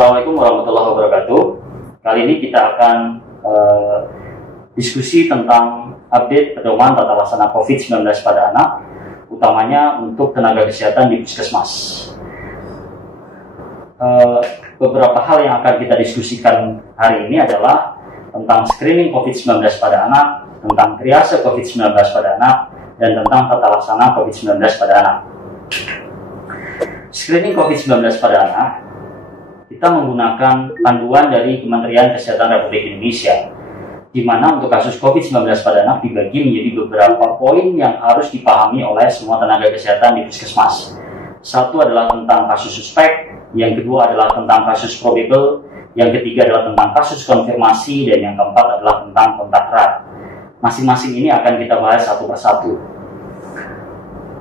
Assalamualaikum warahmatullahi wabarakatuh. Kali ini kita akan diskusi tentang update pedoman tata laksana COVID-19 pada anak, utamanya untuk tenaga kesehatan di puskesmas. Beberapa hal yang akan kita diskusikan hari ini adalah tentang screening COVID-19 pada anak, tentang triase COVID-19 pada anak, dan tentang tata laksana COVID-19 pada anak. Screening COVID-19 pada anak, kita menggunakan panduan dari Kementerian Kesehatan Republik Indonesia, di mana untuk kasus COVID-19 pada anak dibagi menjadi beberapa poin yang harus dipahami oleh semua tenaga kesehatan di puskesmas. Satu adalah tentang kasus suspek, yang kedua adalah tentang kasus probable, yang ketiga adalah tentang kasus konfirmasi, dan yang keempat adalah tentang kontak erat. Masing-masing ini akan kita bahas satu persatu.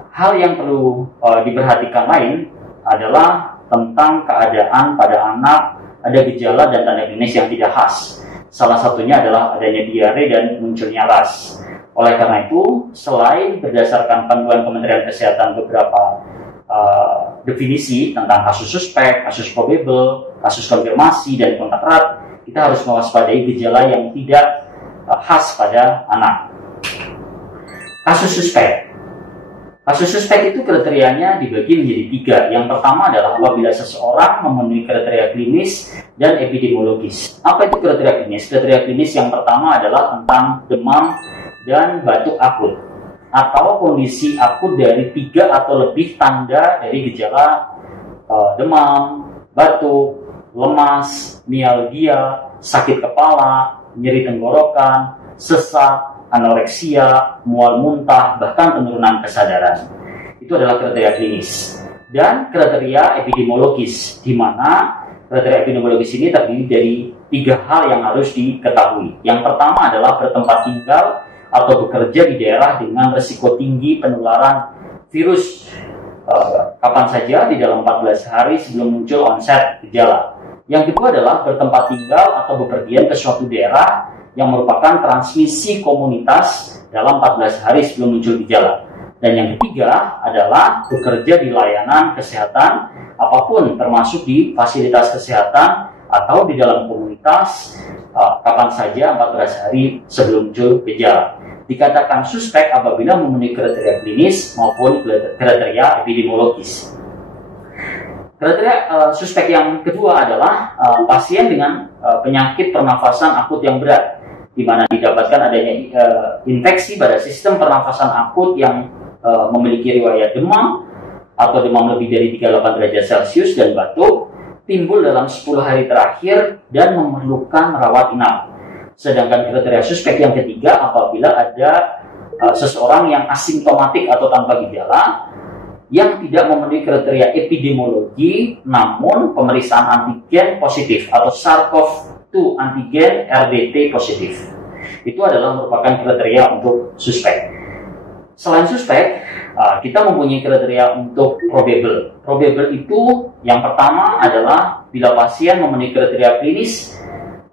Hal yang perlu diperhatikan lain adalah tentang keadaan pada anak ada gejala dan tanda klinis yang tidak khas. Salah satunya adalah adanya diare dan munculnya ras. Oleh karena itu, selain berdasarkan panduan Kementerian Kesehatan beberapa definisi tentang kasus suspek, kasus probable, kasus konfirmasi, dan kontak erat, kita harus mewaspadai gejala yang tidak khas pada anak. Kasus suspek. Kasus suspek itu kriterianya dibagi menjadi tiga. Yang pertama adalah apabila seseorang memenuhi kriteria klinis dan epidemiologis. Apa itu kriteria klinis? Kriteria klinis yang pertama adalah tentang demam dan batuk akut, atau kondisi akut dari 3 atau lebih tanda dari gejala demam, batuk, lemas, mialgia, sakit kepala, nyeri tenggorokan, sesak, anoreksia, mual muntah, bahkan penurunan kesadaran. Itu adalah kriteria klinis. Dan kriteria epidemiologis, di mana kriteria epidemiologis ini terdiri dari 3 hal yang harus diketahui. Yang pertama adalah bertempat tinggal atau bekerja di daerah dengan risiko tinggi penularan virus kapan saja di dalam 14 hari sebelum muncul onset gejala. Yang kedua adalah bertempat tinggal atau bepergian ke suatu daerah yang merupakan transmisi komunitas dalam 14 hari sebelum muncul gejala. Dan yang ketiga adalah bekerja di layanan kesehatan apapun, termasuk di fasilitas kesehatan atau di dalam komunitas kapan saja 14 hari sebelum muncul gejala. Dikatakan suspek apabila memenuhi kriteria klinis maupun kriteria epidemiologis. Kriteria suspek yang kedua adalah pasien dengan penyakit pernafasan akut yang berat, di mana didapatkan adanya infeksi pada sistem pernafasan akut yang memiliki riwayat demam atau demam lebih dari 38 derajat Celcius dan batuk, timbul dalam 10 hari terakhir dan memerlukan rawat inap. Sedangkan kriteria suspek yang ketiga apabila ada seseorang yang asimptomatik atau tanpa gejala, yang tidak memenuhi kriteria epidemiologi namun pemeriksaan antigen positif atau SARS-CoV-2 antigen RDT positif. Itu adalah merupakan kriteria untuk suspek. Selain suspek, kita mempunyai kriteria untuk probable. Probable itu yang pertama adalah bila pasien memenuhi kriteria klinis,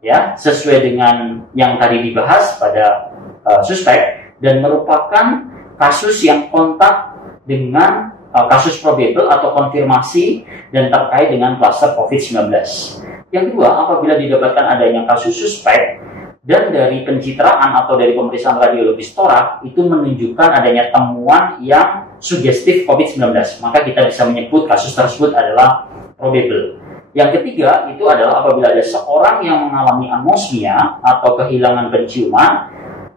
ya, sesuai dengan yang tadi dibahas pada suspek, dan merupakan kasus yang kontak dengan kasus probable atau konfirmasi dan terkait dengan kluster COVID-19. Yang kedua, apabila didapatkan adanya kasus suspek dan dari pencitraan atau dari pemeriksaan radiologis torak itu menunjukkan adanya temuan yang sugestif COVID-19, maka kita bisa menyebut kasus tersebut adalah probable. Yang ketiga itu adalah apabila ada seorang yang mengalami anosmia atau kehilangan penciuman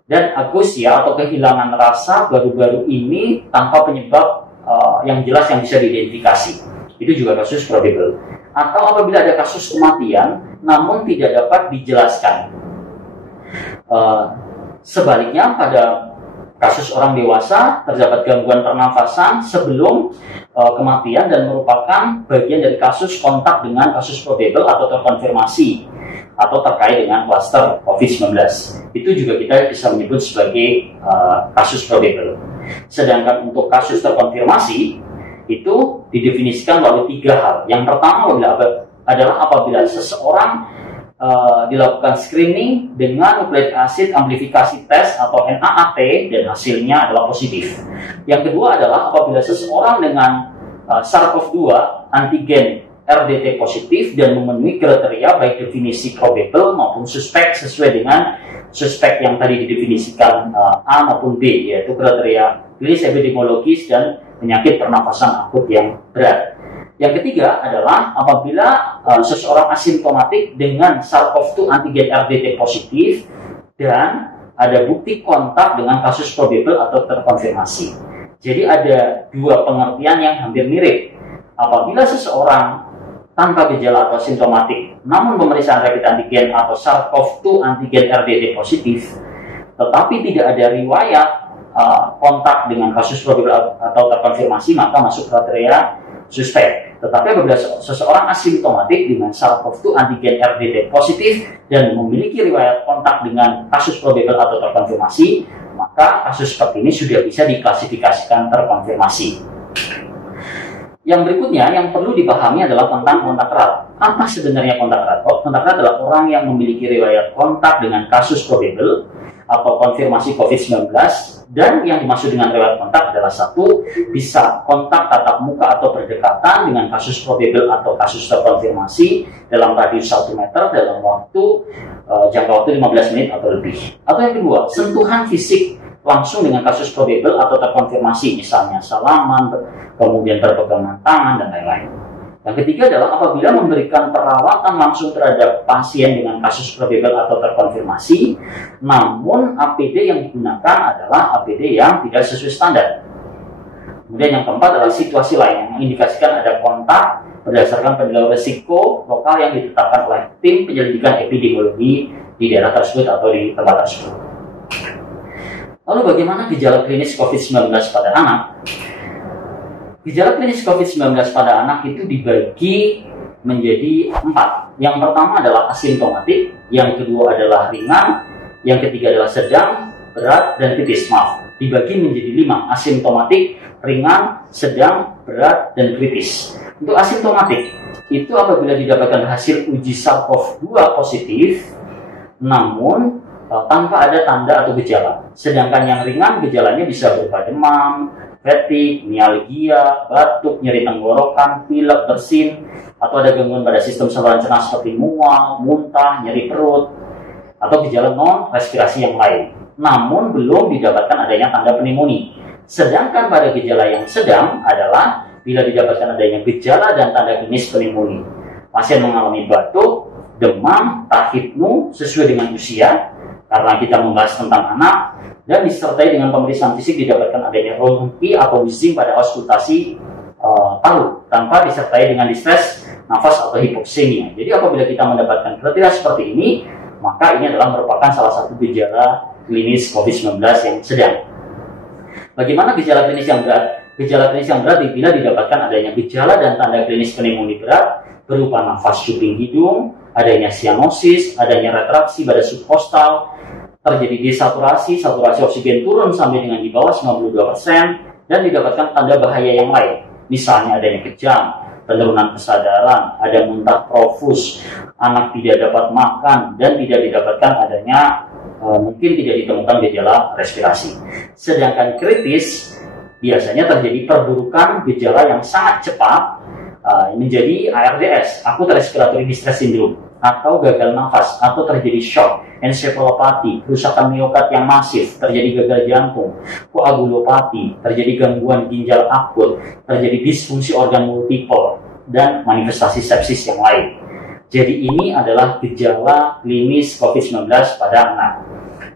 dan agusia atau kehilangan rasa baru-baru ini tanpa penyebab yang jelas yang bisa diidentifikasi. Itu juga kasus probable. Atau apabila ada kasus kematian namun tidak dapat dijelaskan. Sebaliknya pada kasus orang dewasa terdapat gangguan pernafasan sebelum kematian dan merupakan bagian dari kasus kontak dengan kasus probable atau terkonfirmasi atau terkait dengan kluster COVID-19. Itu juga kita bisa menyebut sebagai kasus probable. Sedangkan untuk kasus terkonfirmasi itu didefinisikan melalui 3 hal. Yang pertama adalah apabila seseorang dilakukan screening dengan nucleic acid amplifikasi test atau NAAT dan hasilnya adalah positif. Yang kedua adalah apabila seseorang dengan SARS-CoV-2 antigen RDT positif dan memenuhi kriteria baik definisi probable maupun suspek sesuai dengan suspek yang tadi didefinisikan A maupun B, yaitu kriteria klinis epidemiologis dan penyakit pernafasan akut yang berat. Yang ketiga adalah apabila seseorang asimptomatik dengan SARS-CoV-2 antigen RDT positif dan ada bukti kontak dengan kasus probable atau terkonfirmasi. Jadi ada dua pengertian yang hampir mirip. Apabila seseorang tanpa gejala atau simptomatik, namun pemeriksaan rapid antigen atau SARS-CoV-2 antigen RDT positif, tetapi tidak ada riwayat kontak dengan kasus probable atau terkonfirmasi, maka masuk kriteria suspek. Tetapi apabila seseorang asimptomatik dengan SARS-CoV-2 antigen RDT positif dan memiliki riwayat kontak dengan kasus probable atau terkonfirmasi, maka kasus seperti ini sudah bisa diklasifikasikan terkonfirmasi. Yang berikutnya yang perlu dipahami adalah tentang kontak erat. Apa sebenarnya kontak erat? Kontak erat adalah orang yang memiliki riwayat kontak dengan kasus probable atau konfirmasi COVID-19, dan yang dimaksud dengan riwayat kontak adalah satu, bisa kontak tatap muka atau berdekatan dengan kasus probable atau kasus terkonfirmasi dalam radius 1 meter dalam jangka waktu 15 menit atau lebih. Atau yang kedua, sentuhan fisik langsung dengan kasus probable atau terkonfirmasi, misalnya salaman, kemudian berpegangan tangan, dan lain-lain. Yang ketiga adalah apabila memberikan perawatan langsung terhadap pasien dengan kasus probable atau terkonfirmasi, namun APD yang digunakan adalah APD yang tidak sesuai standar. Kemudian yang keempat adalah situasi lain yang mengindikasikan ada kontak berdasarkan penilaian risiko lokal yang ditetapkan oleh tim penyelidikan epidemiologi di daerah tersebut atau di tempat tersebut. Lalu bagaimana gejala klinis COVID-19 pada anak? Gejala klinis COVID-19 pada anak itu dibagi menjadi 4. Yang pertama adalah asimptomatik, yang kedua adalah ringan, yang ketiga adalah sedang, berat, dan kritis. Dibagi menjadi 5. Asimptomatik, ringan, sedang, berat, dan kritis. Untuk asimptomatik, itu apabila didapatkan hasil uji SARS-CoV-2 positif, namun tanpa ada tanda atau gejala. Sedangkan yang ringan gejalanya bisa berupa demam, fatigue, mialgia, batuk, nyeri tenggorokan, pilek, bersin, atau ada gangguan pada sistem saluran cerna seperti mual, muntah, nyeri perut, atau gejala non-respirasi yang lain. Namun belum didapatkan adanya tanda pneumonia. Sedangkan pada gejala yang sedang adalah bila didapatkan adanya gejala dan tanda klinis pneumonia. Pasien mengalami batuk, demam, tahipnu sesuai dengan usia, karena kita membahas tentang anak, dan disertai dengan pemeriksaan fisik didapatkan adanya rompi atau wheezing pada auskultasi paru tanpa disertai dengan distres nafas atau hipoksemia. Jadi apabila kita mendapatkan kriteria seperti ini, maka ini adalah merupakan salah satu gejala klinis COVID-19 yang sedang. Bagaimana gejala klinis yang berat? Gejala klinis yang berat bila didapatkan adanya gejala dan tanda klinis pneumonia berat berupa nafas cuping hidung, adanya sianosis, adanya retraksi pada subkostal, terjadi desaturasi, saturasi oksigen turun sampai dengan di bawah 92%, dan didapatkan tanda bahaya yang lain. Misalnya adanya kejang, penurunan kesadaran, ada muntah profus, anak tidak dapat makan, dan tidak didapatkan adanya mungkin tidak ditemukan gejala respirasi. Sedangkan kritis biasanya terjadi perburukan gejala yang sangat cepat menjadi ARDS, Acute Respiratory Distress Syndrome, atau gagal nafas, atau terjadi shock, encephalopati, kerusakan miokard yang masif, terjadi gagal jantung, koagulopati, terjadi gangguan ginjal akut, terjadi disfungsi organ multiple, dan manifestasi sepsis yang lain. Jadi ini adalah gejala klinis COVID-19 pada anak.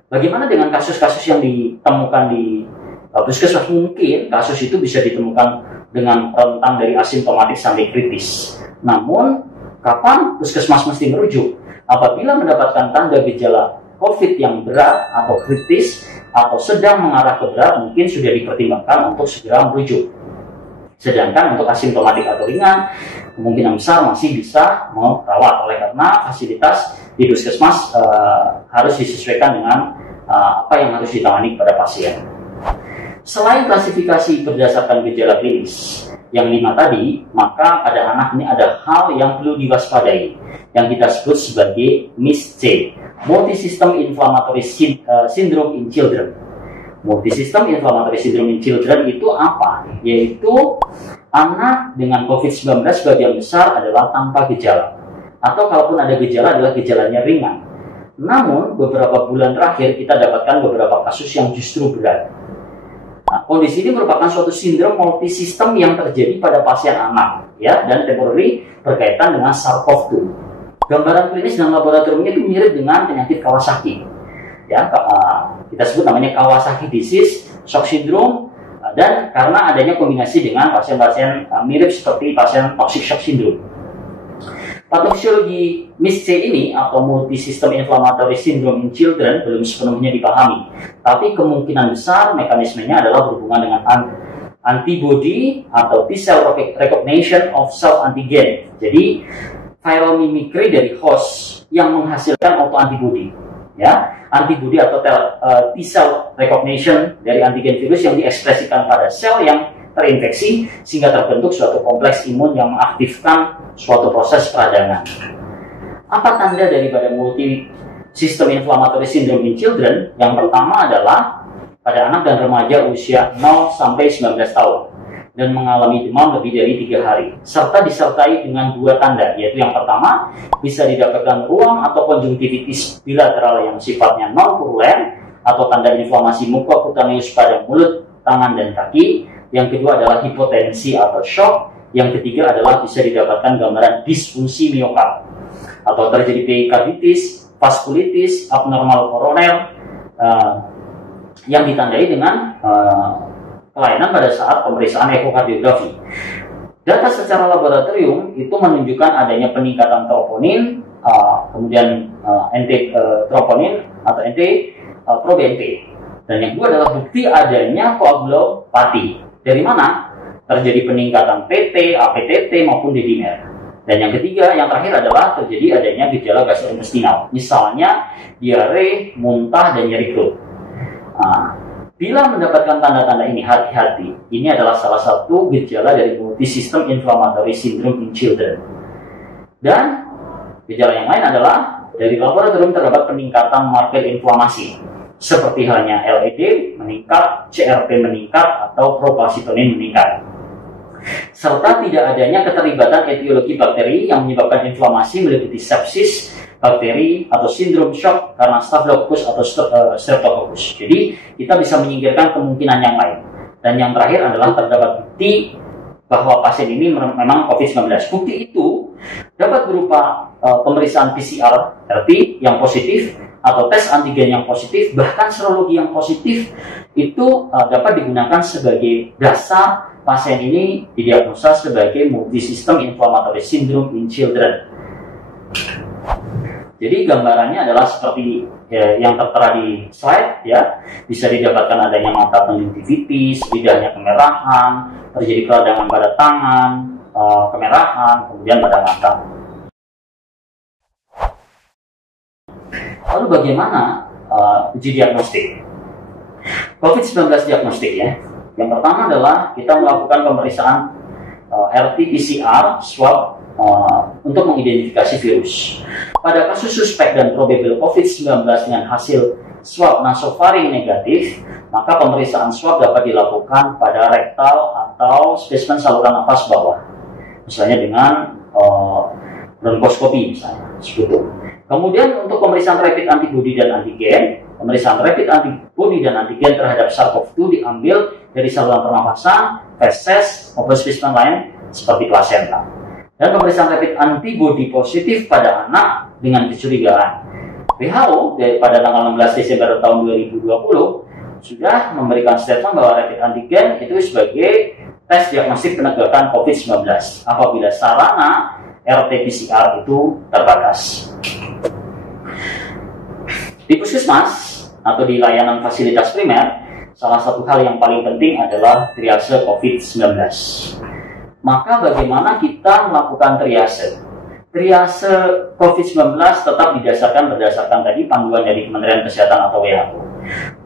Bagaimana dengan kasus-kasus yang ditemukan di puskesmas? Mungkin kasus itu bisa ditemukan dengan rentang dari asimptomatik sampai kritis. Namun, kapan puskesmas mesti merujuk? Apabila mendapatkan tanda gejala COVID yang berat atau kritis atau sedang mengarah ke berat, mungkin sudah dipertimbangkan untuk segera merujuk. Sedangkan untuk asimptomatik atau ringan, kemungkinan besar masih bisa merawat, oleh karena fasilitas di puskesmas harus disesuaikan dengan apa yang harus ditangani pada pasien. Selain klasifikasi berdasarkan gejala klinis yang 5 tadi, maka pada anak ini ada hal yang perlu diwaspadai yang kita sebut sebagai MIS-C, Multisystem Inflammatory Syndrome in Children. Multisystem Inflammatory Syndrome in Children itu apa? Yaitu anak dengan COVID-19 sebagian besar adalah tanpa gejala, atau kalaupun ada gejala adalah gejalanya ringan. Namun beberapa bulan terakhir kita dapatkan beberapa kasus yang justru berat. Nah, kondisi ini merupakan suatu sindrom multisistem yang terjadi pada pasien anak, ya, dan temporary berkaitan dengan SARS-CoV-2. Gambaran klinis dan laboratoriumnya itu mirip dengan penyakit Kawasaki, ya, kita sebut namanya Kawasaki disease, shock syndrome, dan karena adanya kombinasi dengan pasien-pasien mirip seperti pasien toxic shock syndrome. Patofisiologi MIS-C ini atau multisystem inflammatory syndrome in children belum sepenuhnya dipahami, tapi kemungkinan besar mekanismenya adalah berhubungan dengan antibody atau T-cell recognition of self-antigen. Jadi viral mimicry dari host yang menghasilkan autoantibody, ya, antibody atau T-cell recognition dari antigen virus yang diekspresikan pada sel yang terinfeksi sehingga terbentuk suatu kompleks imun yang mengaktifkan suatu proses peradangan. Apa tanda daripada multi system inflammatory syndrome in children? Yang pertama adalah pada anak dan remaja usia 0 sampai 19 tahun dan mengalami demam lebih dari 3 hari, serta disertai dengan 2 tanda, yaitu yang pertama bisa didapatkan ruam atau konjungtivitis bilateral yang sifatnya non-purulen atau tanda inflamasi mucocutaneous pada mulut, tangan, dan kaki. Yang kedua adalah hipotensi atau shock. Yang ketiga adalah bisa didapatkan gambaran disfungsi miokard atau terjadi perikarditis, vaskulitis, abnormal koroner yang ditandai dengan kelainan pada saat pemeriksaan ekokardiografi. Data secara laboratorium itu menunjukkan adanya peningkatan troponin, kemudian troponin atau NT-proBNP. Dan yang kedua adalah bukti adanya koagulopati. Dari mana? Terjadi peningkatan PT, APTT maupun D-dimer. Dan yang ketiga, yang terakhir adalah terjadi adanya gejala gastrointestinal, misalnya diare, muntah, dan nyeri perut. Bila mendapatkan tanda-tanda ini, hati-hati. Ini adalah salah satu gejala dari multisystem inflammatory syndrome in children. Dan gejala yang lain adalah dari laboratorium terdapat peningkatan marker inflamasi, seperti halnya LED meningkat, CRP meningkat, atau propalsitonin meningkat. Serta tidak adanya keterlibatan etiologi bakteri yang menyebabkan inflamasi meliputi sepsis, bakteri, atau sindrom shock karena Staphylococcus atau Streptococcus. Jadi, kita bisa menyingkirkan kemungkinan yang lain. Dan yang terakhir adalah terdapat bukti bahwa pasien ini memang COVID-19. Bukti itu dapat berupa pemeriksaan PCR RT yang positif, atau tes antigen yang positif, bahkan serologi yang positif itu dapat digunakan sebagai dasar pasien ini didiagnosa sebagai multisystem inflammatory syndrome in children. Jadi gambarannya adalah seperti yang tertera di slide, ya. Bisa didapatkan adanya mata konjungtivitis, lidahnya kemerahan, terjadi peradangan pada tangan, kemerahan, kemudian pada mata. Lalu bagaimana uji diagnostik? COVID-19 diagnostik, ya. Yang pertama adalah kita melakukan pemeriksaan RT-PCR swab untuk mengidentifikasi virus. Pada kasus suspek dan probable COVID-19 dengan hasil swab nasofaring negatif, maka pemeriksaan swab dapat dilakukan pada rektal atau spesimen saluran nafas bawah, misalnya dengan bronkoskopi misalnya, seperti itu. Kemudian untuk pemeriksaan rapid antibody dan antigen, pemeriksaan rapid antibody dan antigen terhadap SARS-CoV-2 diambil dari saluran pernafasan, feses, maupun spesimen lain seperti plasenta. Dan pemeriksaan rapid antibody positif pada anak dengan kecurigaan. WHO pada tanggal 16 Desember tahun 2020 sudah memberikan statement bahwa rapid antigen itu sebagai tes diagnostik penegakan COVID-19 apabila sarana RT-PCR itu terbatas. Di puskesmas atau di layanan fasilitas primer, salah satu hal yang paling penting adalah triase COVID-19. Maka bagaimana kita melakukan triase? Triase COVID-19 tetap berdasarkan tadi panduan dari Kementerian Kesehatan atau WHO.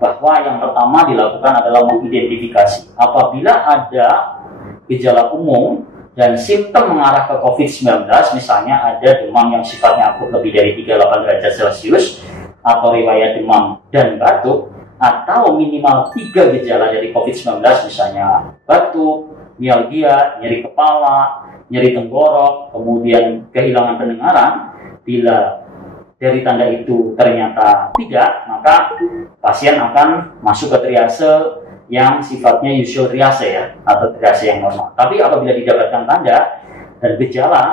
Bahwa yang pertama dilakukan adalah mengidentifikasi. Apabila ada gejala umum dan simptom mengarah ke COVID-19, misalnya ada demam yang sifatnya akut lebih dari 38 derajat Celcius, atau riwayat demam dan batuk, atau minimal 3 gejala dari COVID-19, misalnya batuk, mialgia, nyeri kepala, nyeri tenggorok, kemudian kehilangan pendengaran. Bila dari tanda itu ternyata tidak, maka pasien akan masuk ke triase yang sifatnya usual triase ya, atau triase yang normal. Tapi apabila didapatkan tanda dan gejala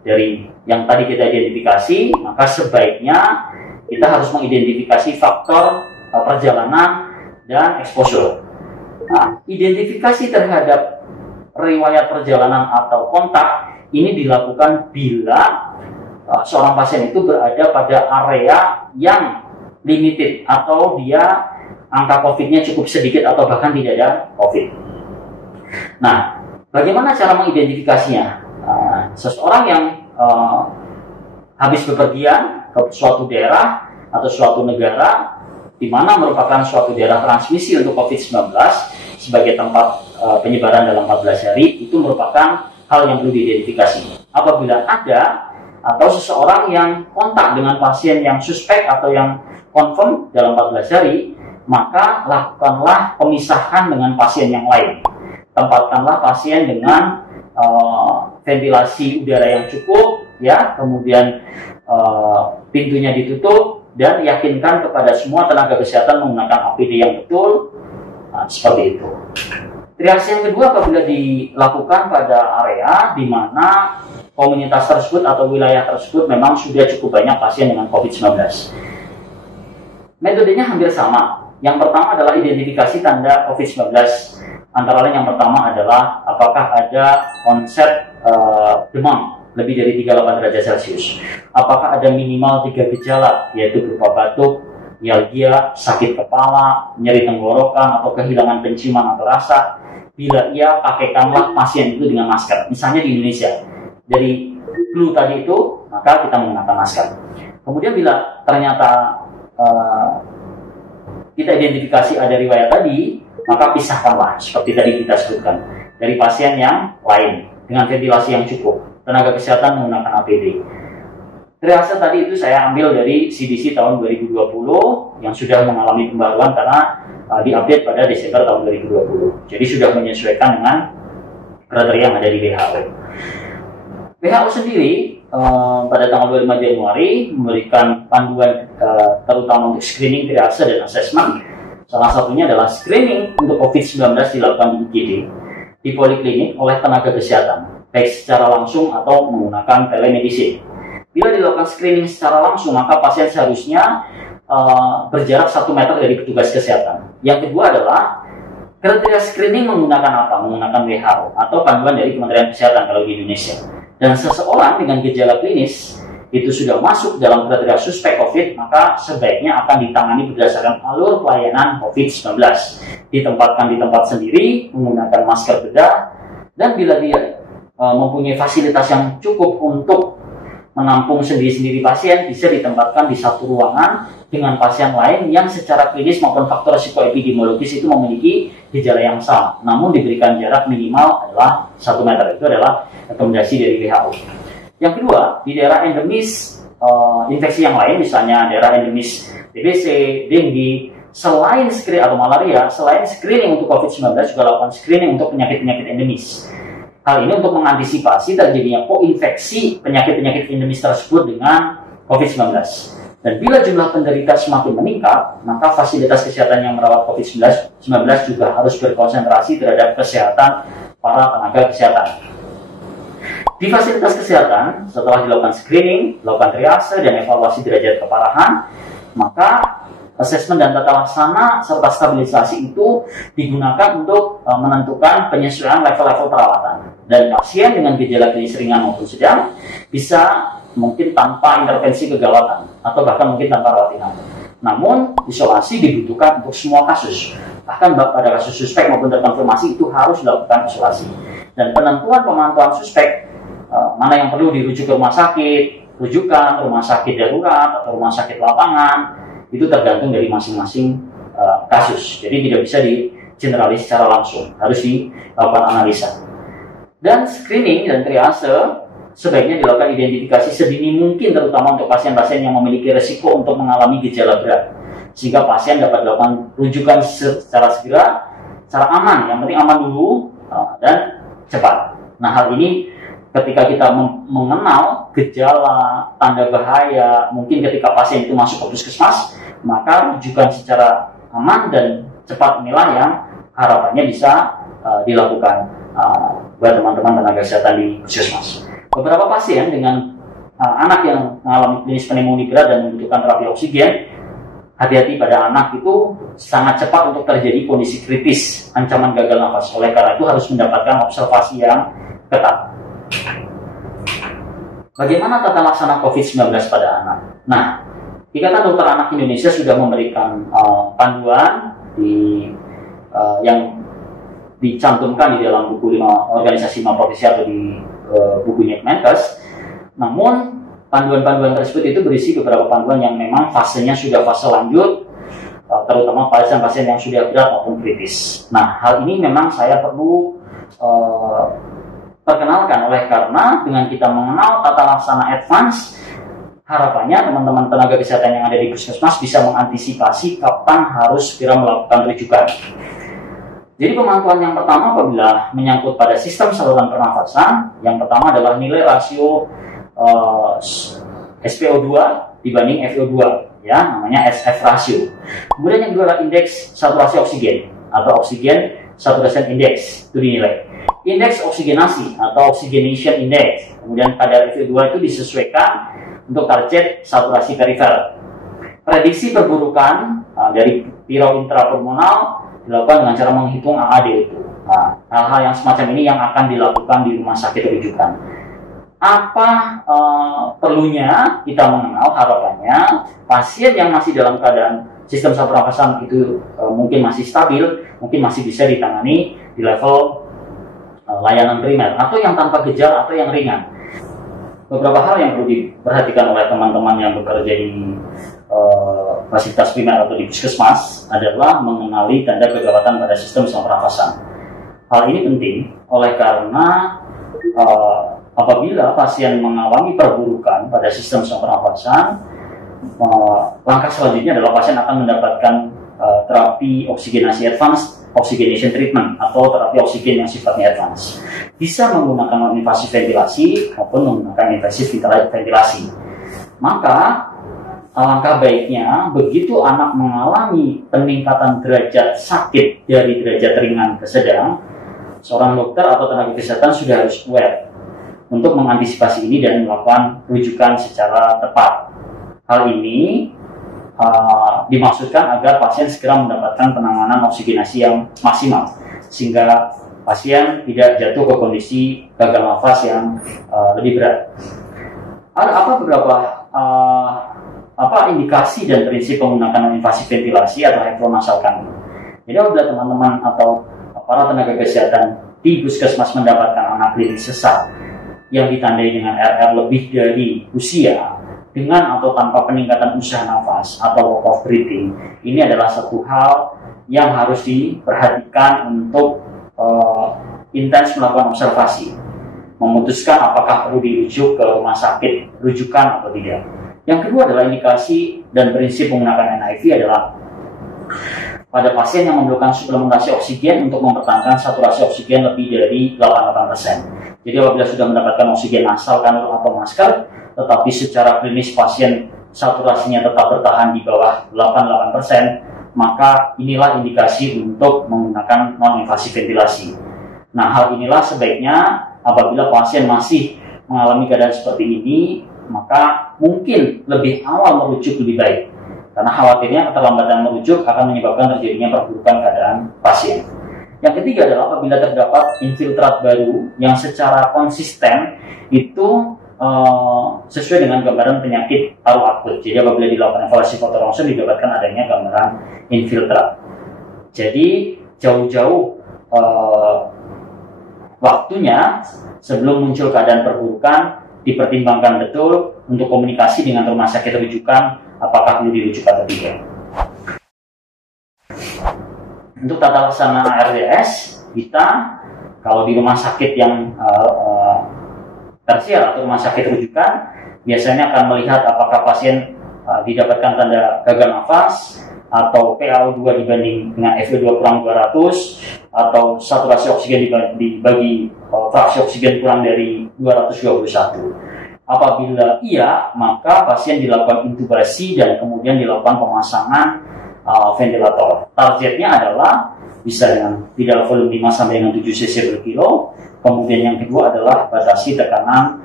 dari yang tadi kita identifikasi, maka sebaiknya kita harus mengidentifikasi faktor perjalanan dan exposure. Nah, identifikasi terhadap riwayat perjalanan atau kontak ini dilakukan bila seorang pasien itu berada pada area yang limited atau dia angka COVID-nya cukup sedikit atau bahkan tidak ada COVID. Nah, bagaimana cara mengidentifikasinya? Seseorang yang habis bepergian ke suatu daerah atau suatu negara di mana merupakan suatu daerah transmisi untuk COVID-19 sebagai tempat penyebaran dalam 14 hari, itu merupakan hal yang perlu diidentifikasi. Apabila ada atau seseorang yang kontak dengan pasien yang suspek atau yang confirm dalam 14 hari, maka lakukanlah pemisahan dengan pasien yang lain. Tempatkanlah pasien dengan ventilasi udara yang cukup, ya, kemudian pintunya ditutup, dan yakinkan kepada semua tenaga kesehatan menggunakan APD yang betul. Nah, seperti itu. Triase yang kedua apabila dilakukan pada area di mana komunitas tersebut atau wilayah tersebut memang sudah cukup banyak pasien dengan COVID-19. Metodenya hampir sama. Yang pertama adalah identifikasi tanda COVID-19. Antara lain yang pertama adalah apakah ada onset demam lebih dari 38 derajat Celcius. Apakah ada minimal 3 gejala, yaitu berupa batuk, mialgia, sakit kepala, nyeri tenggorokan, atau kehilangan penciuman atau rasa. Bila iya, pakaikanlah pasien itu dengan masker. Misalnya di Indonesia, dari flu tadi itu, maka kita menggunakan masker. Kemudian bila ternyata kita identifikasi ada riwayat tadi, maka pisahkanlah seperti tadi kita sebutkan dari pasien yang lain dengan ventilasi yang cukup. Tenaga kesehatan menggunakan APD. Triase tadi itu saya ambil dari CDC tahun 2020 yang sudah mengalami pembaruan karena diupdate pada Desember tahun 2020. Jadi sudah menyesuaikan dengan kriteria yang ada di WHO. WHO sendiri pada tanggal 25 Januari memberikan panduan terutama untuk screening, triase, dan assessment. Salah satunya adalah screening untuk COVID-19 dilakukan di IGD, di poliklinik oleh tenaga kesehatan, baik secara langsung atau menggunakan telemedicine. Bila dilakukan screening secara langsung, maka pasien seharusnya berjarak 1 meter dari petugas kesehatan. Yang kedua adalah kriteria screening menggunakan apa? Menggunakan WHO atau panduan dari Kementerian Kesehatan kalau di Indonesia. Dan seseorang dengan gejala klinis itu sudah masuk dalam kriteria suspek COVID, maka sebaiknya akan ditangani berdasarkan alur pelayanan COVID-19. Ditempatkan di tempat sendiri, menggunakan masker bedah, dan bila dia mempunyai fasilitas yang cukup untuk menampung sendiri-sendiri pasien, bisa ditempatkan di satu ruangan dengan pasien lain yang secara klinis maupun faktor risiko epidemiologis itu memiliki gejala yang sama, namun diberikan jarak minimal adalah 1 meter. Itu adalah rekomendasi dari WHO. Yang kedua, di daerah endemis infeksi yang lain, misalnya daerah endemis TBC, dengue, selain screening atau malaria, selain screening untuk COVID-19 juga lakukan screening untuk penyakit-penyakit endemis. Hal ini untuk mengantisipasi terjadinya koinfeksi penyakit-penyakit endemis tersebut dengan COVID-19. Dan bila jumlah penderita semakin meningkat, maka fasilitas kesehatan yang merawat COVID-19 juga harus berkonsentrasi terhadap kesehatan para tenaga kesehatan. Di fasilitas kesehatan, setelah dilakukan screening, dilakukan triase, dan evaluasi derajat keparahan, maka asesmen dan tata laksana serta stabilisasi itu digunakan untuk menentukan penyesuaian level-level perawatan. Dan pasien dengan gejala klinis ringan maupun sedang bisa mungkin tanpa intervensi kegawatan atau bahkan mungkin tanpa rawat inap. Namun isolasi dibutuhkan untuk semua kasus. Bahkan pada kasus suspek maupun terkonfirmasi itu harus dilakukan isolasi. Dan penentuan pemantauan suspek mana yang perlu dirujuk ke rumah sakit, rujukan rumah sakit darurat atau rumah sakit lapangan, itu tergantung dari masing-masing kasus. Jadi tidak bisa digeneralis secara langsung, harus dilakukan analisa. Dan screening dan triase sebaiknya dilakukan identifikasi sedini mungkin, terutama untuk pasien-pasien yang memiliki resiko untuk mengalami gejala berat, sehingga pasien dapat dilakukan rujukan secara segera, secara aman. Yang penting aman dulu, dan cepat. Nah, hal ini ketika kita mengenal gejala, tanda bahaya, mungkin ketika pasien itu masuk ke puskesmas, maka rujukan secara aman dan cepat inilah yang harapannya bisa dilakukan buat teman-teman tenaga kesehatan di puskesmas. Beberapa pasien dengan anak yang mengalami klinis pneumonia berat dan membutuhkan terapi oksigen, hati-hati pada anak itu sangat cepat untuk terjadi kondisi kritis, ancaman gagal nafas. Oleh karena itu harus mendapatkan observasi yang ketat. Bagaimana tata laksana COVID-19 pada anak? Nah, Ikatan Dokter Anak Indonesia sudah memberikan panduan yang dicantumkan di dalam buku 5 organisasi 5 profesi atau di bukunya Kemenkes. Namun, panduan-panduan tersebut itu berisi beberapa panduan yang memang fasenya sudah fase lanjut, terutama pasien-pasien yang sudah berat maupun kritis. Nah, hal ini memang saya perlu perkenalkan oleh karena dengan kita mengenal tata laksana advance, harapannya teman-teman tenaga kesehatan yang ada di puskesmas bisa mengantisipasi kapan harus segera melakukan rujukan. Jadi pemantauan yang pertama apabila menyangkut pada sistem saluran pernafasan, yang pertama adalah nilai rasio SpO2 dibanding FiO2, ya, namanya SF ratio. Kemudian yang kedua adalah indeks saturasi oksigen atau oksigen saturation index, itu dinilai. Indeks oksigenasi atau oxygenation index, kemudian kadar FiO2 itu disesuaikan untuk target saturasi perifer. Prediksi perburukan dari pirau intrapulmonal dilakukan dengan cara menghitung AAD itu. Nah, hal-hal yang semacam ini yang akan dilakukan di rumah sakit rujukan. Apa perlunya kita mengenal harapannya pasien yang masih dalam keadaan sistem saluran pernafasan itu mungkin masih stabil, mungkin masih bisa ditangani di level layanan primer atau yang tanpa gejala atau yang ringan. Beberapa hal yang perlu diperhatikan oleh teman-teman yang bekerja di fasilitas primer atau di puskesmas adalah mengenali tanda kegawatan pada sistem saluran pernafasan. Hal ini penting oleh karena apabila pasien mengalami perburukan pada sistem saluran pernafasan, langkah selanjutnya adalah pasien akan mendapatkan terapi oksigenasi advance, oxygenation treatment atau terapi oksigen yang sifatnya advance. Bisa menggunakan non-invasive ventilasi maupun menggunakan invasive ventilasi. Maka alangkah baiknya begitu anak mengalami peningkatan derajat sakit dari derajat ringan ke sedang, seorang dokter atau tenaga kesehatan sudah harus aware untuk mengantisipasi ini dan melakukan rujukan secara tepat. Hal ini dimaksudkan agar pasien segera mendapatkan penanganan oksigenasi yang maksimal sehingga pasien tidak jatuh ke kondisi gagal nafas yang lebih berat. Ada beberapa indikasi dan prinsip penggunaan invasi ventilasi atau hypronasal cannula. Jadi apabila teman-teman atau para tenaga kesehatan di puskesmas mendapatkan anak klinis sesak yang ditandai dengan RR lebih dari usia dengan atau tanpa peningkatan usaha nafas atau walk of breathing, ini adalah satu hal yang harus diperhatikan untuk intens melakukan observasi, memutuskan apakah perlu dirujuk ke rumah sakit rujukan atau tidak. Yang kedua adalah indikasi dan prinsip menggunakan NIV adalah pada pasien yang memerlukan suplementasi oksigen untuk mempertahankan saturasi oksigen lebih dari 88%. Jadi apabila sudah mendapatkan oksigen nasal, kanul atau masker, tetapi secara klinis pasien saturasinya tetap bertahan di bawah 88%, maka inilah indikasi untuk menggunakan non-invasive ventilasi. Nah, hal inilah sebaiknya apabila pasien masih mengalami keadaan seperti ini, maka mungkin lebih awal merujuk lebih baik. Karena khawatirnya keterlambatan merujuk akan menyebabkan terjadinya perburukan keadaan pasien. Yang ketiga adalah apabila terdapat infiltrat baru yang secara konsisten itu sesuai dengan gambaran penyakit paru akut. Jadi apabila dilakukan evaluasi foto ronsen didapatkan adanya gambaran infiltrat. Jadi jauh-jauh waktunya sebelum muncul keadaan perburukan dipertimbangkan betul untuk komunikasi dengan rumah sakit rujukan apakah perlu dirujuk atau tidak. Untuk tata laksana RDS, kita kalau di rumah sakit yang tersier atau rumah sakit rujukan biasanya akan melihat apakah pasien didapatkan tanda gagal nafas, atau PaO2 dibanding dengan FiO2 kurang 200, atau saturasi oksigen dibagi fraksi oksigen kurang dari 221. Apabila iya, maka pasien dilakukan intubasi dan kemudian dilakukan pemasangan ventilator. Targetnya adalah bisa dengan tidak volume 5 sampai dengan 7 cc per kilo. Kemudian yang kedua adalah batasi tekanan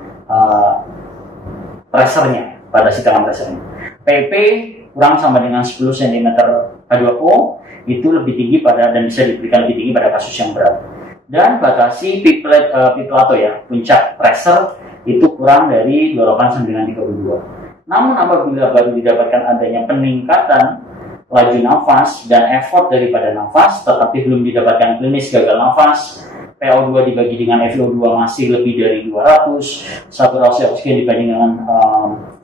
pressernya, batasi tekanan pressernya. PP kurang sama dengan 10 cm H2O itu lebih tinggi dan bisa diberikan lebih tinggi pada kasus yang berat. Dan batasi piplato ya, puncak pressure itu kurang dari 28 sampai dengan 32. Namun apabila baru didapatkan adanya peningkatan laju nafas dan effort daripada nafas, tetapi belum didapatkan klinis gagal nafas, PaO2 dibagi dengan FiO2 masih lebih dari 200, saturasi oksigen dibanding dengan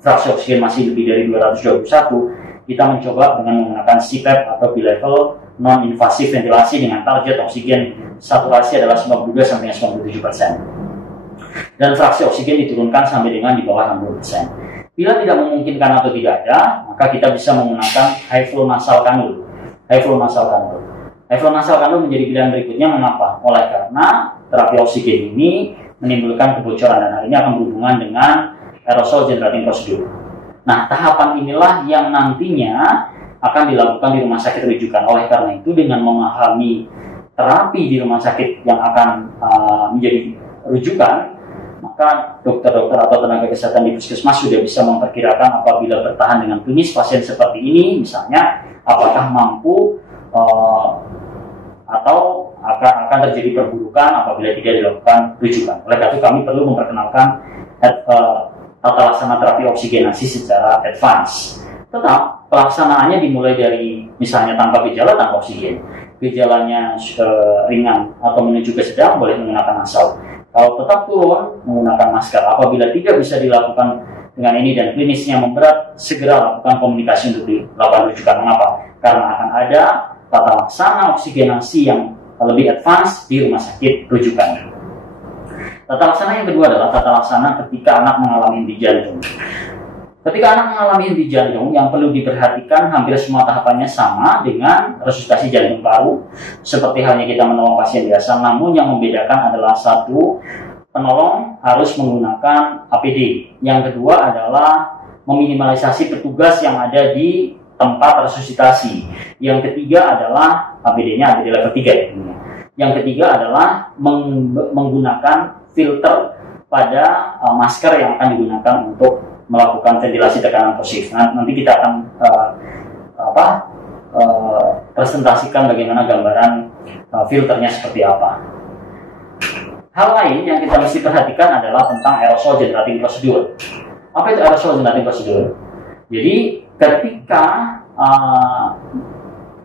fraksi oksigen masih lebih dari 221, kita mencoba dengan menggunakan CPAP atau bilevel non-invasif ventilasi dengan target oksigen saturasi adalah 92 sampai 97%. Dan fraksi oksigen diturunkan sampai dengan di bawah 60%. Bila tidak memungkinkan atau tidak ada, maka kita bisa menggunakan high flow nasal cannula. High flow nasal cannula. High flow nasal cannula menjadi pilihan berikutnya. Mengapa? Oleh karena terapi oksigen ini menimbulkan kebocoran dan hal ini akan berhubungan dengan aerosol generating prosedur. Nah, tahapan inilah yang nantinya akan dilakukan di rumah sakit rujukan. Oleh karena itu, dengan memahami terapi di rumah sakit yang akan menjadi rujukan, maka dokter-dokter atau tenaga kesehatan di puskesmas sudah bisa memperkirakan apabila bertahan dengan klinis pasien seperti ini, misalnya apakah mampu atau akan terjadi perburukan apabila tidak dilakukan rujukan. Oleh karena itu, kami perlu memperkenalkan tata laksana terapi oksigenasi secara advance. Tetap pelaksanaannya dimulai dari misalnya tanpa gejala, tanpa oksigen. Gejalanya ringan atau menuju ke sedang, boleh menggunakan nasal. Kalau tetap turun, menggunakan masker. Apabila tidak bisa dilakukan dengan ini dan klinisnya memberat, segera lakukan komunikasi untuk dilakukan rujukan. Mengapa? Karena akan ada tata laksana oksigenasi yang lebih advance di rumah sakit rujukan. Tata laksana yang kedua adalah tata laksana ketika anak mengalami henti jantung. Ketika anak mengalami henti jantung, yang perlu diperhatikan hampir semua tahapannya sama dengan resusitasi jantung paru, seperti halnya kita menolong pasien biasa. Namun yang membedakan adalah satu, penolong harus menggunakan APD. Yang kedua adalah meminimalisasi petugas yang ada di tempat resusitasi. Yang ketiga adalah APD-nya APD level 3. Yang ketiga adalah menggunakan filter pada masker yang akan digunakan untuk melakukan ventilasi tekanan positif. Nanti kita akan presentasikan bagaimana gambaran filternya seperti apa. Hal lain yang kita mesti perhatikan adalah tentang aerosol generating prosedur. Apa itu aerosol generating prosedur? Jadi ketika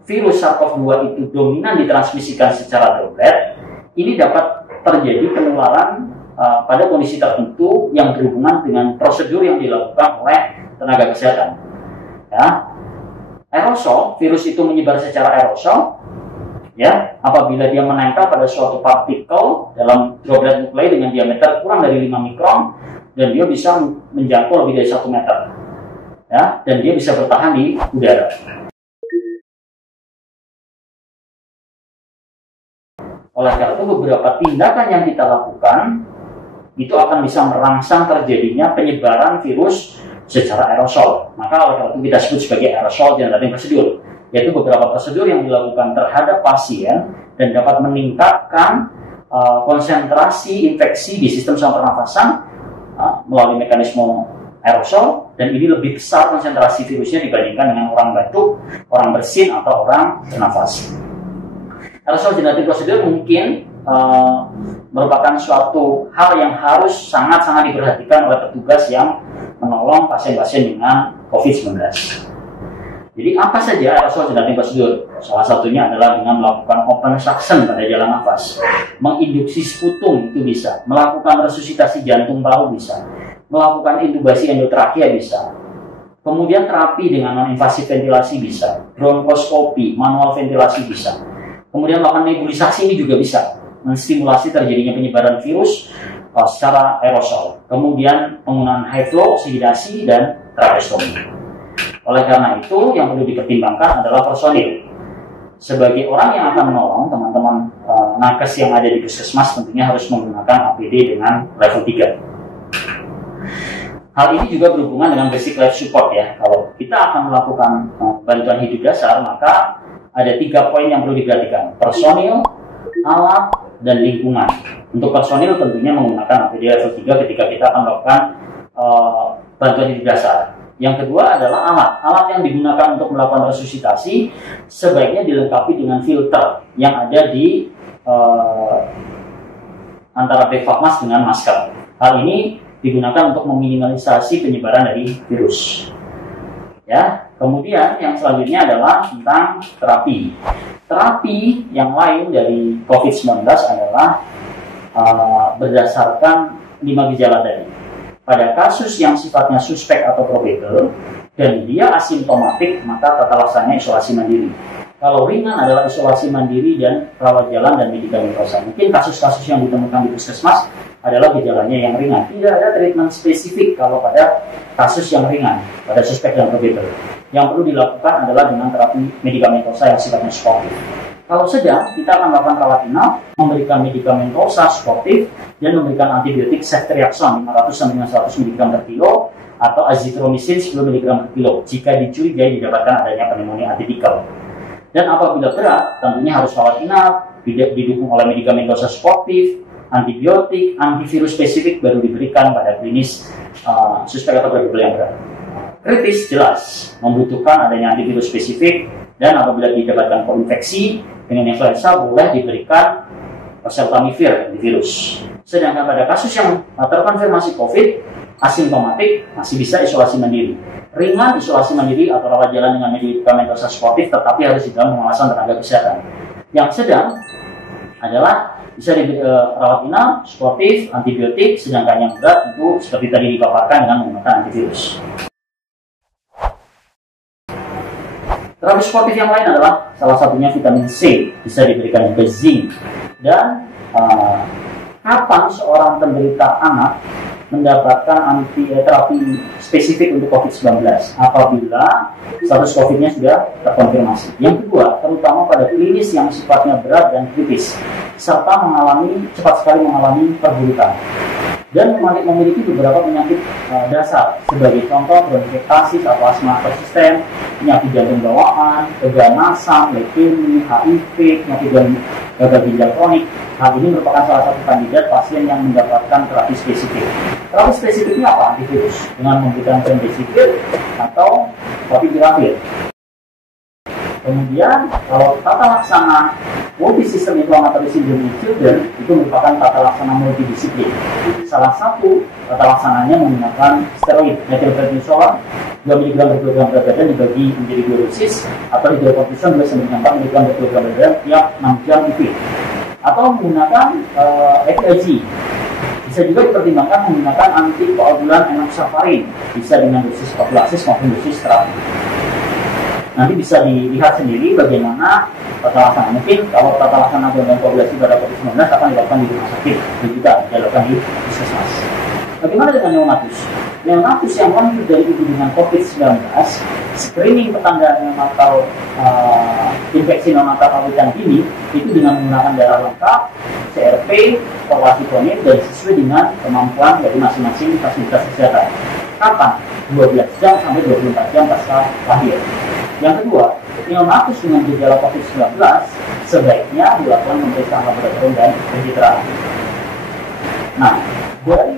virus SARS-CoV-2 itu dominan ditransmisikan secara droplet, ini dapat terjadi penularan pada kondisi tertentu yang berhubungan dengan prosedur yang dilakukan oleh tenaga kesehatan. Ya, aerosol, virus itu menyebar secara aerosol. Ya, apabila dia menempel pada suatu partikel dalam droplet nuklei dengan diameter kurang dari 5 mikron dan dia bisa menjangkau lebih dari 1 meter. Ya, dan dia bisa bertahan di udara. Oleh karena itu, beberapa tindakan yang kita lakukan itu akan bisa merangsang terjadinya penyebaran virus secara aerosol. Maka oleh karena itu kita sebut sebagai aerosol generating prosedur, yaitu beberapa prosedur yang dilakukan terhadap pasien dan dapat meningkatkan konsentrasi infeksi di sistem saluran pernafasan melalui mekanisme aerosol, dan ini lebih besar konsentrasi virusnya dibandingkan dengan orang batuk, orang bersin, atau orang bernafas. Aerosol generating prosedur mungkin merupakan suatu hal yang harus sangat-sangat diperhatikan oleh petugas yang menolong pasien-pasien dengan COVID-19. Jadi apa saja aerosol generating prosedur? Salah satunya adalah dengan melakukan open suction pada jalan nafas, menginduksi sputum itu bisa, melakukan resusitasi jantung paru bisa, melakukan intubasi endotrachea bisa, kemudian terapi dengan non-invasif ventilasi bisa, bronkoskopi, manual ventilasi bisa. Kemudian melakukan nebulisasi ini juga bisa menstimulasi terjadinya penyebaran virus secara aerosol. Kemudian penggunaan high flow oksigenasi dan tracheostomi. Oleh karena itu, yang perlu dipertimbangkan adalah personil. Sebagai orang yang akan menolong teman-teman nakes yang ada di puskesmas, tentunya harus menggunakan APD dengan level 3. Hal ini juga berhubungan dengan basic life support ya. Kalau kita akan melakukan bantuan hidup dasar, maka ada 3 poin yang perlu diperhatikan: personil, alat, dan lingkungan. Untuk personil tentunya menggunakan APD level 3 ketika kita akan melakukan bantuan hidup dasar. Yang kedua adalah alat. Alat yang digunakan untuk melakukan resusitasi sebaiknya dilengkapi dengan filter yang ada di antara bevakmas dengan masker. Hal ini digunakan untuk meminimalisasi penyebaran dari virus. Ya, kemudian yang selanjutnya adalah tentang terapi. Terapi yang lain dari COVID-19 adalah berdasarkan 5 gejala tadi. Pada kasus yang sifatnya suspek atau probable dan dia asimptomatik, maka tata laksananya isolasi mandiri. Kalau ringan adalah isolasi mandiri dan rawat jalan dan medikamentosa. Mungkin kasus-kasus yang ditemukan di puskesmas adalah gejalanya yang ringan. Tidak ada treatment spesifik kalau pada kasus yang ringan, pada suspek dan probable. Yang perlu dilakukan adalah dengan terapi medikamentosa yang sifatnya suportif. Kalau sedang, kita akan melakukan rawat inap, memberikan medikamentosa suportif, dan memberikan antibiotik ceftriaxone 500-100 mg per kilo atau azithromycin 10 mg per kilo jika dicurigai didapatkan adanya pneumonia atipikal. Dan apabila berat, tentunya harus rawat inap, didukung oleh medikamentosa suportif, antibiotik, antivirus spesifik baru diberikan pada klinis suspek atau probable yang berat. Kritis jelas membutuhkan adanya antivirus spesifik, dan apabila didapatkan koinfeksi dengan influenza boleh diberikan oseltamivir antivirus. Sedangkan pada kasus yang terkonfirmasi COVID asimptomatik masih bisa isolasi mandiri. Ringan isolasi mandiri atau rawat jalan dengan medikamentosa suportif, tetapi harus di dalam pengawasan tenaga kesehatan. Yang sedang adalah bisa rawat inap, suportif, antibiotik, sedangkan yang berat itu seperti tadi dipaparkan dengan menggunakan antivirus. Terapi suportif yang lain adalah salah satunya vitamin C, bisa diberikan juga zinc. Dan kapan seorang penderita anak mendapatkan terapi spesifik untuk COVID-19? Apabila status COVID-nya sudah terkonfirmasi. Yang kedua, terutama pada klinis yang sifatnya berat dan kritis, serta cepat sekali mengalami perburukan. Dan memiliki beberapa penyakit dasar, sebagai contoh bronkiektasis atau asma persisten, penyakit jantung bawaan, keganasan, leukemia, HIV, penyakit gagal ginjal kronik. Hal ini merupakan salah satu kandidat pasien yang mendapatkan terapi spesifik. Terapi spesifiknya apa? Antivirus dengan memberikan remdesivir atau favipiravir. Kemudian kalau tata laksana multisystem inflammatory syndrome in children itu merupakan tata laksana multidisiplin. Salah satu tata laksananya menggunakan steroid methylprednisolone 2 mg per kilogram berat badan dibagi menjadi 2 dosis atau hidrokortison 2-4 mg per kilogram berat badan tiap 6 jam IV. Atau menggunakan FIG. Bisa juga dipertimbangkan menggunakan antikoagulan enoxaparin, bisa dengan dosis prophylaxis maupun dosis terapi. Nanti bisa dilihat sendiri bagaimana tata laksana. Mungkin kalau tata laksana dan koagulasi pada COVID-19 akan dilakukan di rumah sakit, dan juga dilakukan di puskesmas. Bagaimana dengan neonatus? Neonatus yang lahir dari ibu dengan COVID-19, screening petanda neonatal infeksi neonatal rawitan dini itu dengan menggunakan darah lengkap, CRP, evaluasi kronik, dan sesuai dengan kemampuan dari masing-masing fasilitas kesehatan. Kapan? 12 jam sampai 24 jam pasca lahir. Yang kedua, neonatus dengan gejala COVID-19 sebaiknya dilakukan pemeriksaan laboratorium dan pencitraan. Nah, dari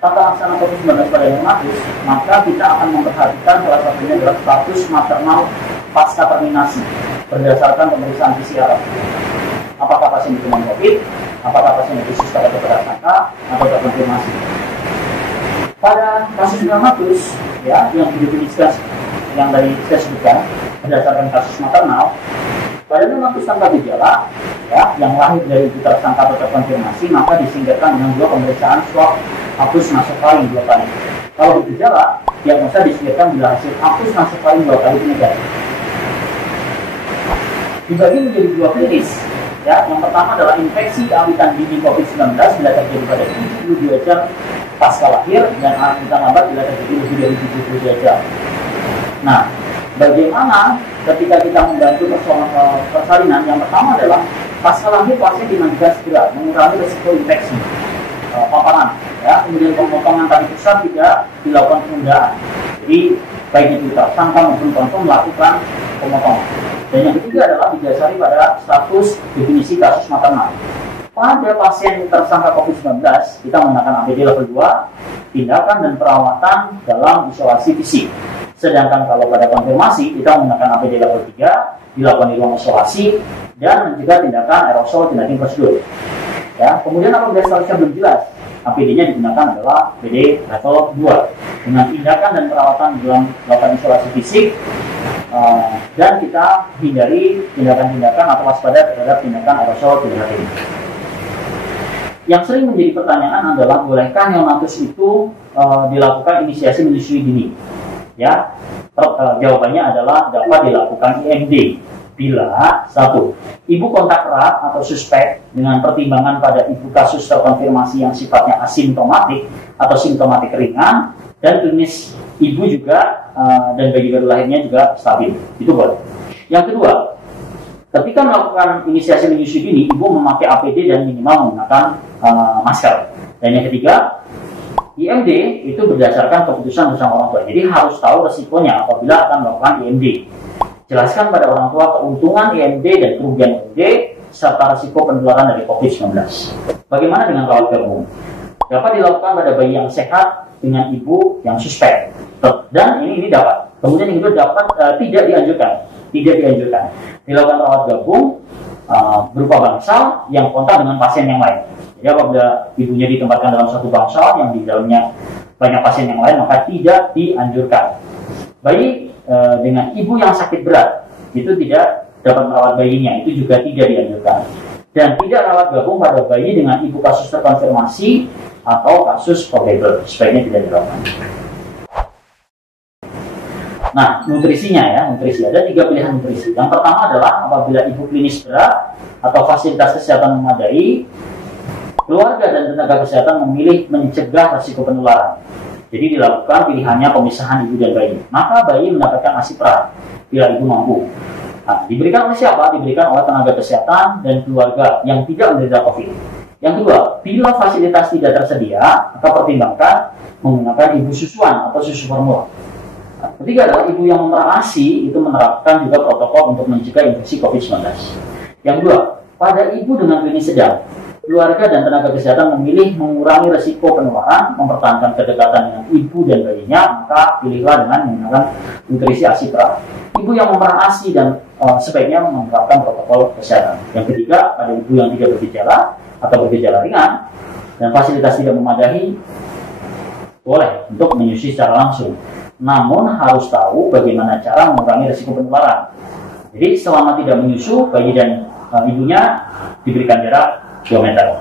tata laksana COVID-19 pada neonatus, maka kita akan memperhatikan salah satunya adalah status maternal pasca terminasi berdasarkan pemeriksaan PCR. Apakah pasien itu non-COVID, apakah pasien itu suspek atau prasangka, atau terkonfirmasi. Pada kasus neonatus, ya, yang didefinisikan yang tadi saya sebutkan berdasarkan kasus maternal, pada neonatus tanpa gejala, ya, yang lahir dari ibu tersangka atau terkonfirmasi, maka disingkirkan dengan 2 pemeriksaan swab hapus nasofaring 2 kali. Kalau bergejala, diagnosa disingkirkan bila hasil hapus nasofaring 2 kali itu negatif. Dibagi menjadi 2 klinis. Ya, yang pertama adalah infeksi awitan dini COVID-19 bila terjadi pada 72 jam pasca lahir, dan awitan lambat bila terjadi lebih dari 72 jam. Nah, bagaimana ketika kita membantu persoalan persalinan? Yang pertama adalah pasca lahir pasien dimandikan segera, mengurangi risiko infeksi paparan. Ya, kemudian pemotongan tali pusat tidak dilakukan penundaan. Jadi baik itu tanpa maupun konfirm melakukan pemotongan. Dan yang ketiga adalah didasari pada status definisi kasus maternal. Pada pasien tersangka COVID-19, kita menggunakan APD level 2, tindakan dan perawatan dalam isolasi fisik. Sedangkan kalau pada konfirmasi, kita menggunakan APD level 3, dilakukan di ruang isolasi, dan mencegah tindakan aerosol tindakan prosedur. Ya, kemudian apabila statusnya belum jelas, APD-nya digunakan adalah APD level 2 dengan tindakan dan perawatan dalam melakukan isolasi fisik, dan kita hindari tindakan-tindakan atau waspada terhadap tindakan aerosol tindakan ini. Yang sering menjadi pertanyaan adalah bolehkah neonatus itu dilakukan inisiasi menyusui dini? Ya, jawabannya adalah dapat dilakukan IMD bila 1. Ibu kontak erat atau suspek dengan pertimbangan pada ibu kasus terkonfirmasi yang sifatnya asimptomatik atau simptomatik ringan dan klinis ibu juga dan bayi baru lahirnya juga stabil. Itu boleh. Yang kedua, ketika melakukan inisiasi menyusui dini, ibu memakai APD dan minimal menggunakan masker. Dan yang ketiga, IMD itu berdasarkan keputusan bersama orang tua. Jadi harus tahu resikonya apabila akan melakukan IMD. Jelaskan pada orang tua keuntungan IMD dan kerugian IMD serta risiko penularan dari COVID-19. Bagaimana dengan rawat gabung? Dapat dilakukan pada bayi yang sehat dengan ibu yang suspek. Dan ini dapat. Kemudian yang kedua dapat tidak dianjurkan. Dilakukan rawat gabung berupa bangsal yang kontak dengan pasien yang lain. Jadi apabila ibunya ditempatkan dalam satu bangsal yang di dalamnya banyak pasien yang lain, maka tidak dianjurkan. Bayi dengan ibu yang sakit berat itu tidak dapat merawat bayinya, itu juga tidak dianjurkan. Dan tidak rawat gabung pada bayi dengan ibu kasus terkonfirmasi atau kasus probable, sebaiknya tidak dilakukan. Nah, nutrisinya ya, ada 3 pilihan nutrisi. Yang pertama adalah apabila ibu klinis berat atau fasilitas kesehatan memadai, keluarga dan tenaga kesehatan memilih mencegah risiko penularan. Jadi dilakukan pilihannya pemisahan ibu dan bayi. Maka bayi mendapatkan ASI pra bila ibu mampu. Nah, diberikan oleh siapa? Diberikan oleh tenaga kesehatan dan keluarga yang tidak menderita COVID. Yang kedua, bila fasilitas tidak tersedia, maka pertimbangkan menggunakan ibu susuan atau susu formula. Nah, ketiga adalah ibu yang memerah ASI itu menerapkan juga protokol untuk mencegah infeksi COVID-19. Yang kedua, pada ibu dengan klinis sedang, keluarga dan tenaga kesehatan memilih mengurangi risiko penularan, mempertahankan kedekatan dengan ibu dan bayinya, maka pilihlah dengan menggunakan nutrisi ASI pra. Ibu yang memerah ASI dan sebaiknya menerapkan protokol kesehatan. Yang ketiga, pada ibu yang tidak bergejala atau bergejala ringan dan fasilitas tidak memadai, boleh untuk menyusui secara langsung. Namun harus tahu bagaimana cara mengurangi risiko penularan. Jadi selama tidak menyusu, bayi dan ibunya diberikan jarak 2 meter.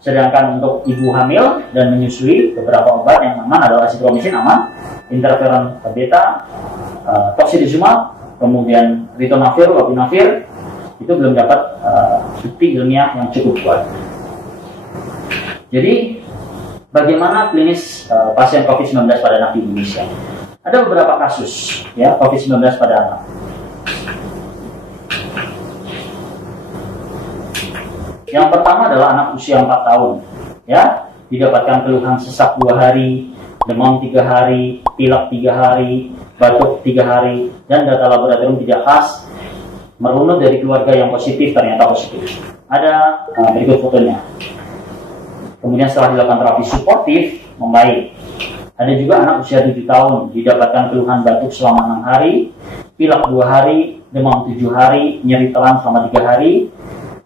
Sedangkan untuk ibu hamil dan menyusui, beberapa obat yang aman adalah azitromisin aman, interferon beta, tocilizumab, kemudian ritonavir, lopinavir, itu belum dapat bukti ilmiah yang cukup kuat. Jadi bagaimana klinis pasien COVID-19 pada anak di Indonesia? Ada beberapa kasus ya COVID-19 pada anak. Yang pertama adalah anak usia 4 tahun, ya, didapatkan keluhan sesak 2 hari, demam 3 hari, pilek 3 hari, batuk 3 hari, dan data laboratorium tidak khas, merunut dari keluarga yang positif ternyata positif. Ada berikut fotonya. Kemudian setelah dilakukan terapi suportif, membaik. Ada juga anak usia 7 tahun, didapatkan keluhan batuk selama 6 hari, pilek 2 hari, demam 7 hari, nyeri telan selama 3 hari,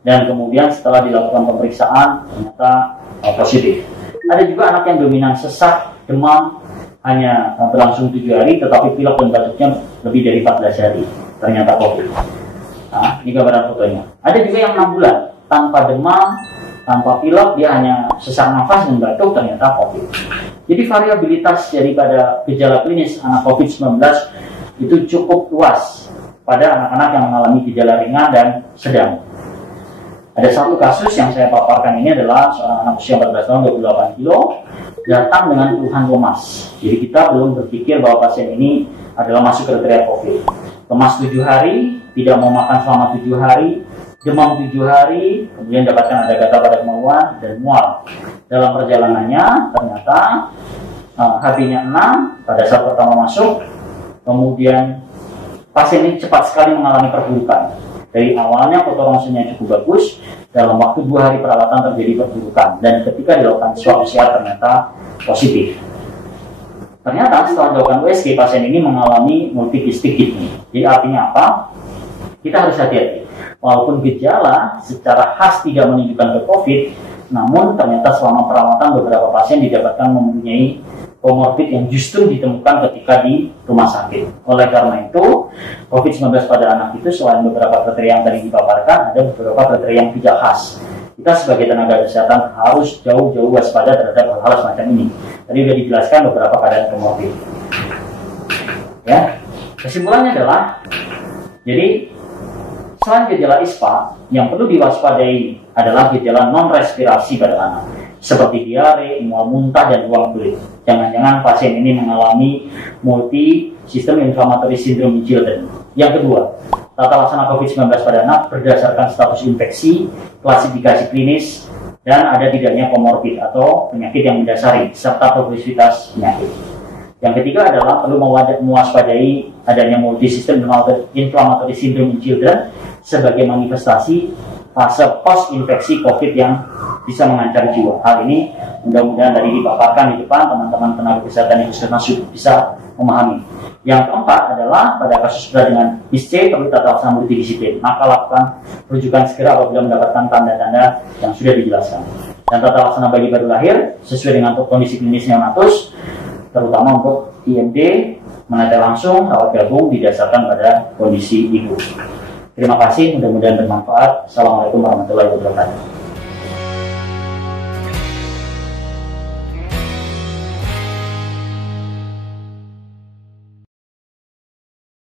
dan kemudian setelah dilakukan pemeriksaan ternyata positif. Ada juga anak yang dominan sesak, demam hanya berlangsung 7 hari, tetapi pilek dan batuknya lebih dari 14 hari, ternyata COVID. Nah, ini gambaran fotonya. Ada juga yang 6 bulan tanpa demam, tanpa pilek, dia hanya sesak nafas dan batuk, ternyata COVID. Jadi variabilitas daripada gejala klinis anak COVID-19 itu cukup luas pada anak-anak yang mengalami gejala ringan dan sedang. Ada satu kasus yang saya paparkan ini adalah seorang anak usia 14 tahun 28 kilo datang dengan keluhan lemas. Jadi kita belum berpikir bahwa pasien ini adalah masuk kriteria COVID. Lemas 7 hari, tidak mau makan selama 7 hari, demam 7 hari, kemudian dapatkan ada gatal pada kemaluan dan mual. Dalam perjalanannya ternyata HB-nya 6 pada saat pertama masuk, kemudian pasien ini cepat sekali mengalami perburukan. Dari awalnya foto ronsennya cukup bagus, dalam waktu 2 hari perawatan terjadi perburukan, dan ketika dilakukan swab PCR ternyata positif. Ternyata setelah dilakukan USG, pasien ini mengalami multipistik kidney. Jadi artinya apa? Kita harus hati-hati. Walaupun gejala secara khas tidak menunjukkan ke COVID, namun ternyata selama perawatan beberapa pasien didapatkan mempunyai komorbid yang justru ditemukan ketika di rumah sakit. Oleh karena itu, COVID-19 pada anak itu selain beberapa kriteria yang tadi dipaparkan, ada beberapa kriteria yang tidak khas. Kita sebagai tenaga kesehatan harus jauh-jauh waspada terhadap hal-hal semacam ini. Tadi sudah dijelaskan beberapa keadaan komorbid. Ya, kesimpulannya adalah, jadi selain gejala ISPA, yang perlu diwaspadai adalah gejala non-respirasi pada anak, seperti diare, mual muntah, dan ruam kulit. Jangan-jangan pasien ini mengalami multi sistem inflammatory syndrome children. Yang kedua, tata laksana COVID-19 pada anak berdasarkan status infeksi, klasifikasi klinis, dan ada tidaknya komorbid atau penyakit yang mendasari, serta progresivitas penyakit. Yang ketiga adalah perlu mewaspadai adanya multi system inflammatory syndrome children sebagai manifestasi fase post-infeksi COVID yang bisa mengancam jiwa. Hal ini mudah-mudahan tadi dipaparkan di depan teman-teman tenaga kesehatan yang sudah bisa memahami. Yang keempat adalah pada kasus berat dengan ISC perlu tata laksana multidisiplin. Maka lakukan rujukan segera apabila mendapatkan tanda-tanda yang sudah dijelaskan. Dan tata laksana bagi baru lahir sesuai dengan kondisi klinis neonatus, terutama untuk IMD, menetes langsung, rawat gabung didasarkan pada kondisi ibu. Terima kasih, mudah-mudahan bermanfaat. Assalamualaikum warahmatullahi wabarakatuh.